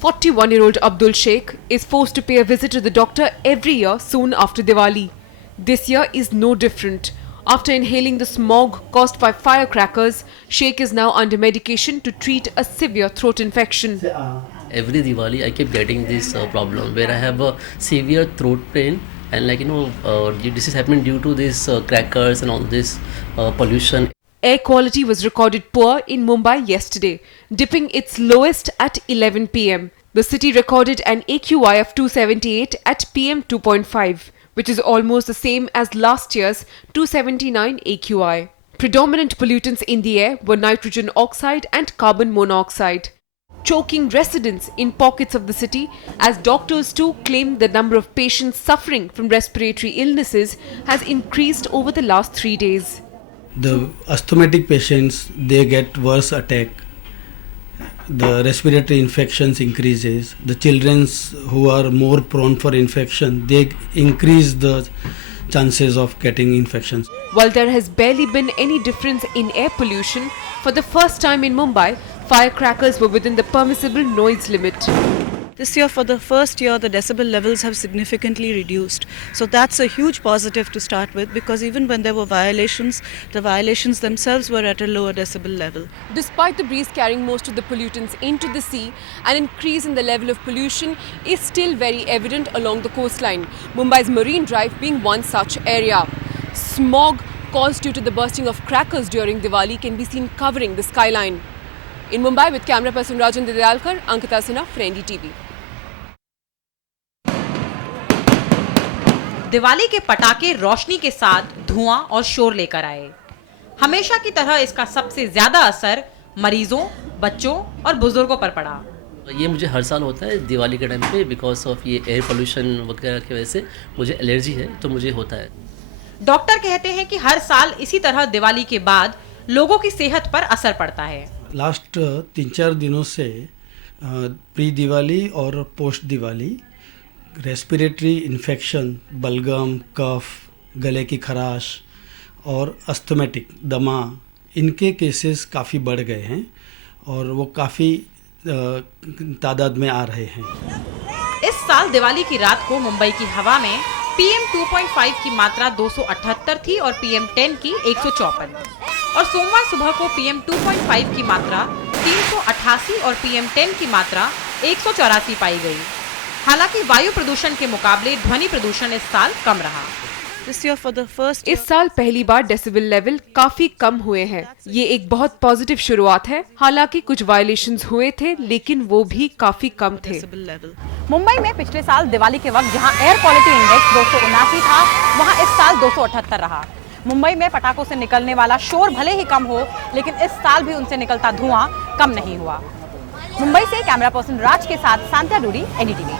41-year-old Abdul Sheikh is forced to pay a visit to the doctor every year soon after Diwali. This year is no different. After inhaling the smog caused by firecrackers, Sheikh is now under medication to treat a severe throat infection. Every Diwali I keep getting this problem where I have a severe throat pain, and this is happening due to this crackers and all this pollution. Air quality was recorded poor in Mumbai yesterday, dipping its lowest at 11 pm. The city recorded an AQI of 278 at PM 2.5, which is almost the same as last year's 279 AQI. Predominant pollutants in the air were nitrogen oxide and carbon monoxide, choking residents in pockets of the city, as doctors too claim the number of patients suffering from respiratory illnesses has increased over the last 3 days. The asthmatic patients, they get worse attack. The respiratory infections increases. The children who are more prone for infection, they increase the chances of getting infections. While there has barely been any difference in air pollution, for the first time in Mumbai, firecrackers were within the permissible noise limit. This year, for the first year, the decibel levels have significantly reduced. So that's a huge positive to start with, because even when there were violations, the violations themselves were at a lower decibel level. Despite the breeze carrying most of the pollutants into the sea, an increase in the level of pollution is still very evident along the coastline, Mumbai's Marine Drive being one such area. Smog caused due to the bursting of crackers during Diwali can be seen covering the skyline. In Mumbai, with camera person Rajan Didayalkar, Ankita Sinha for NDTV. Diwali के पटाखे रोशनी के साथ धुआं और शोर लेकर आए। हमेशा की तरह इसका सबसे ज्यादा असर मरीजों, बच्चों और बुजुर्गों पर पड़ा। ये मुझे हर साल होता है दिवाली के टाइम पे, बिकॉज ऑफ ये एयर पोल्यूशन वगैरह की वजह से मुझे एलर्जी है, तो मुझे होता है। डॉक्टर कहते हैं कि हर साल इसी तरह दिवाली के बाद लोगों की सेहत पर असर पड़ता है। लास्ट 3-4 दिनों से प्री दिवाली और पोस्ट दिवाली रेस्पिरेटरी इन्फेक्शन, बलगम, कफ, गले की खराश और अस्थमेटिक दमा, इनके केसेस काफ़ी बढ़ गए हैं और वो काफ़ी तादाद में आ रहे हैं। इस साल दिवाली की रात को मुंबई की हवा में PM 2.5 की मात्रा 278 थी और PM 10 की 154, और सोमवार सुबह को PM 2.5 की मात्रा 388 और PM 10 की मात्रा 184 पाई गई। हालांकि वायु प्रदूषण के मुकाबले ध्वनि प्रदूषण इस साल कम रहा। इस साल पहली बार डेसिबल लेवल काफी कम हुए हैं। ये एक बहुत पॉजिटिव शुरुआत है। हालांकि कुछ वायलेशंस हुए थे, लेकिन वो भी काफी कम थे। मुंबई में पिछले साल दिवाली के वक्त जहां एयर क्वालिटी इंडेक्स 279 था, वहां इस साल 278 रहा। मुंबई में पटाखों से निकलने वाला शोर भले ही कम हो, लेकिन इस साल भी उनसे निकलता धुआं कम नहीं हुआ। मुंबई से कैमरा पर्सन राज के साथ सांत्या डूडी, NDTV।